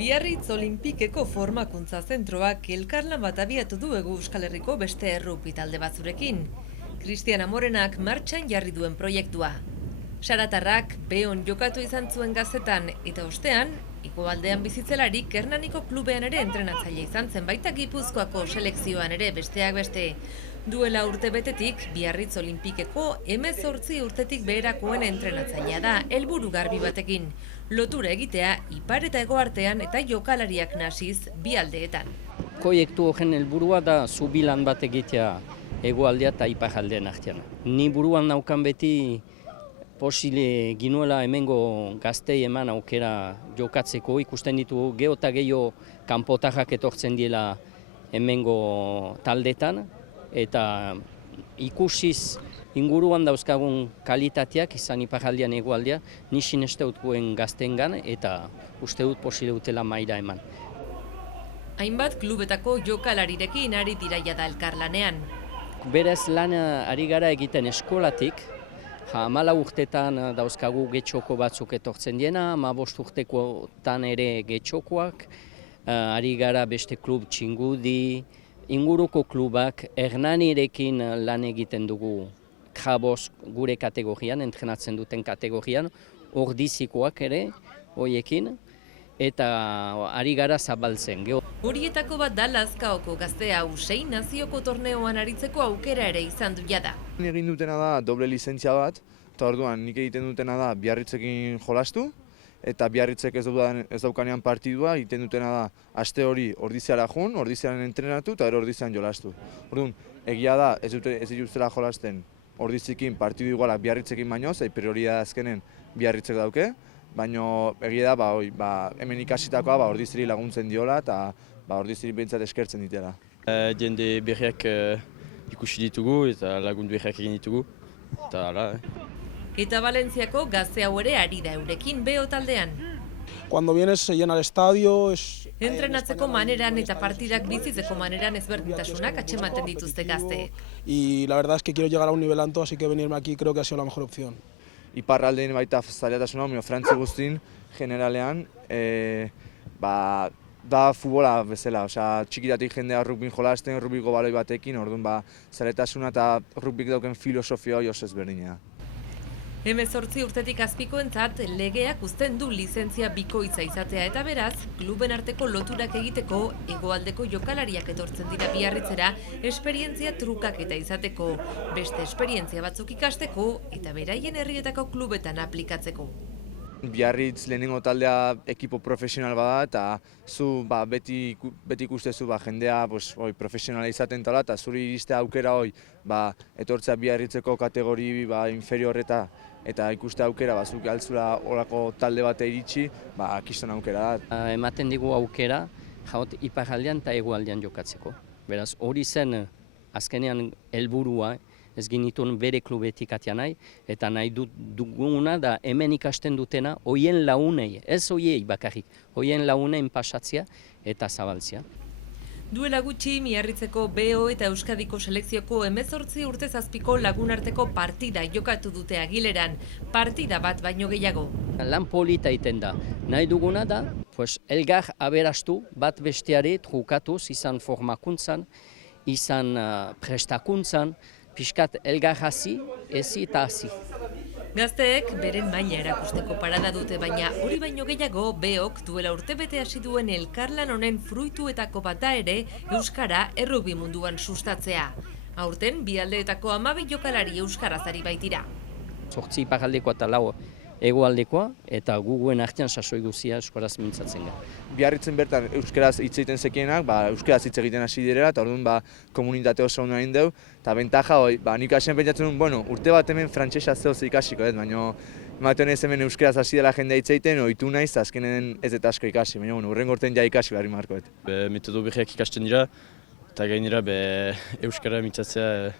Biarritz Olimpikeko formakuntza zentroak elkarlan bat abiatu du Hego Euskal Herriko beste errugbi talde batzurekin. Cristian Amorenak martxan jarri duen proiektua. Saratarrak Beon jokatu izan zuen Gazetan eta ostean, Igoaldean bizitzelarik Hernaniko klubean ere entrenatzaile izan zen, baita Gipuzkoako selekzioan ere besteak beste. Duela urte betetik, Biarritz Olimpikeko 18 urtetik beherakoen entrenatzailea da, helburu garbi batekin. Lotura egitea ipar eta hego artean eta jokalariak nasiz bi aldeetan. Proiektu horren helburua da zubilan bat egitea hegoaldea eta iparraldeen artean. Ni buruan naukan beti posile ginuela hemengo gaztei eman aukera jokatzeko, ikusten ditugu geho eta gehiago kanpotarrak etortzen diela hemengo taldetan, eta ikusiz inguruan dauzkagun kalitateak izan iparraldean hegoaldea, ni sineste dut guen gaztengan eta uste dut posile dutela maila eman. Hainbat klubetako jokalarirekin ari dira jada elkarlanean. Berez lan ari gara egiten eskolatik, 14 urtetan dauzkagu getxoko batzuk etortzen diena, 15 urtekotan ere getxokoak, ari gara beste klub Txingudi, inguruko klubak, Hernanirekin lan egiten dugu Krabos gure kategorian, entrenatzen duten kategorian, ordizikoak ere, hoiekin, eta ari gara zabaltzen. Horietako bat da Lazkaoko gazte hau 6 nazioko torneoan aritzeko aukera ere izan du jada. Egin dutena da doble lizentzia bat, eta orduan nik egiten dutena da Biarritzekin jolastu, eta Biarritzek ez daukanean partidua, egiten dutena da aste hori ordiziara joan, ordiziaren entrenatu eta gero ordizian jolastu. Orduan, egia da ez dituztela jolasten ordizikin partidu igualak Biarritzekin baino, zei prioridad azkenen Biarritzek dauke, baina egia da hemen ikasitakoa ordiziri laguntzen diola eta ordiziri behintzat eskertzen ditela. Jende berriak ikusi ditugu eta lagundu berriak egin ditugu. Eta Valentziako gazte hau ere ari da eurekin Beo taldean. Cuando vienes se llena el estadio. Entrenatzeko maneran eta partidak bizitzeko maneran ezberdintasunak atzematen dituzte gazteek. Y la verdad es que quiero llegar a un nivel alto, así que venirme aquí creo que ha sido la mejor opción. Iparraldeen baita zailatasuna, Frantzi guztin generalean, da futbola bezala, txikitatik jendea rugbin jolasten, rugbiko baloi batekin, orduan zailatasuna eta rugbik dauken filosofia hori oso ezberdina. 18 urtetik azpikoentzat legeak uzten du lizentzia bikoitza izatea eta beraz, kluben arteko loturak egiteko hegoaldeko jokalariak etortzen dira Biarritzera esperientzia trukaketa izateko, beste esperientzia batzuk ikasteko eta beraien herrietako klubetan aplikatzeko. Biarritz lehenengo taldea ekipo profesional bada eta zu beti ikustezu jendea profesionala izaten tala eta zuri iriste aukera etortzea Biarritzeko kategori inferior eta ikuste aukera zuk altzula horako talde bat iritsi, kiston aukera da. Ematen digu aukera jaot iparraldean eta hegoaldean jokatzeko. Beraz hori zen azkenean helburua, ez ginituen bere klubetik atia nahi, eta nahi duguna da hemen ikasten dutena hoien launei, ez hoiei bakarrik, hoien launein pasatzea eta zabaltzea. Duela gutxi Biarritzeko Beo eta Euskadiko selekzioko 18 urtez azpiko lagunarteko partida jokatu dute Agileran, partida bat baino gehiago. Lan polita egiten da, nahi duguna da, elgar aberastu bat besteari trukatuz, izan formakuntzan, izan prestakuntzan, pixkat elgar hasi, ezi eta hasi. Gazteek beren maila erakusteko parada dute, baina hori baino gehiago Beok duela urtebete hasi duen elkarlan honen fruituetako bat da ere euskara errugbi munduan sustatzea. Aurten bi aldeetako 12 jokalari euskaraz ari baitira. 8 iparraldekoa eta 4 hegoaldekoa eta guguen artean sasoi guzia euskaraz mintzatzen gara. Biarritzen bertan euskaraz hitz egiten zekienak, euskaraz hitz egiten hasi direla eta orduan komunitate oso ondo egin dugu. Eta bentaja nik hasien pentsatzen duen, urte bat hemen frantsesa zehoz ikasiko, baina ematen ez hemen euskaraz hasi dela jendea hitz egiten, ohitu naiz, azkenen ez eta asko ikasi, baina hurrengo urtean ja ikasi behar markoet. Metodo berriak ikasten dira, eta gainera euskara mintzatzea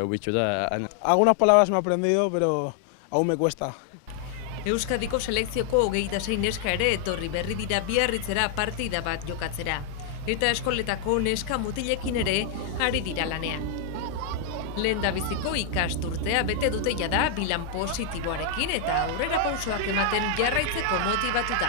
hobetu da. Algunas palabras me he aprendido, pero aún me cuesta. Euskadiko selekzioko 26 neska ere etorri berri dira Biarritzera partida bat jokatzera. Eta eskoletako neska mutilekin ere ari dira lanean. Lehendabiziko ikasturtea bete dute jada bilan positiboarekin eta aurrera pausoak ematen jarraitzeko motibatuta.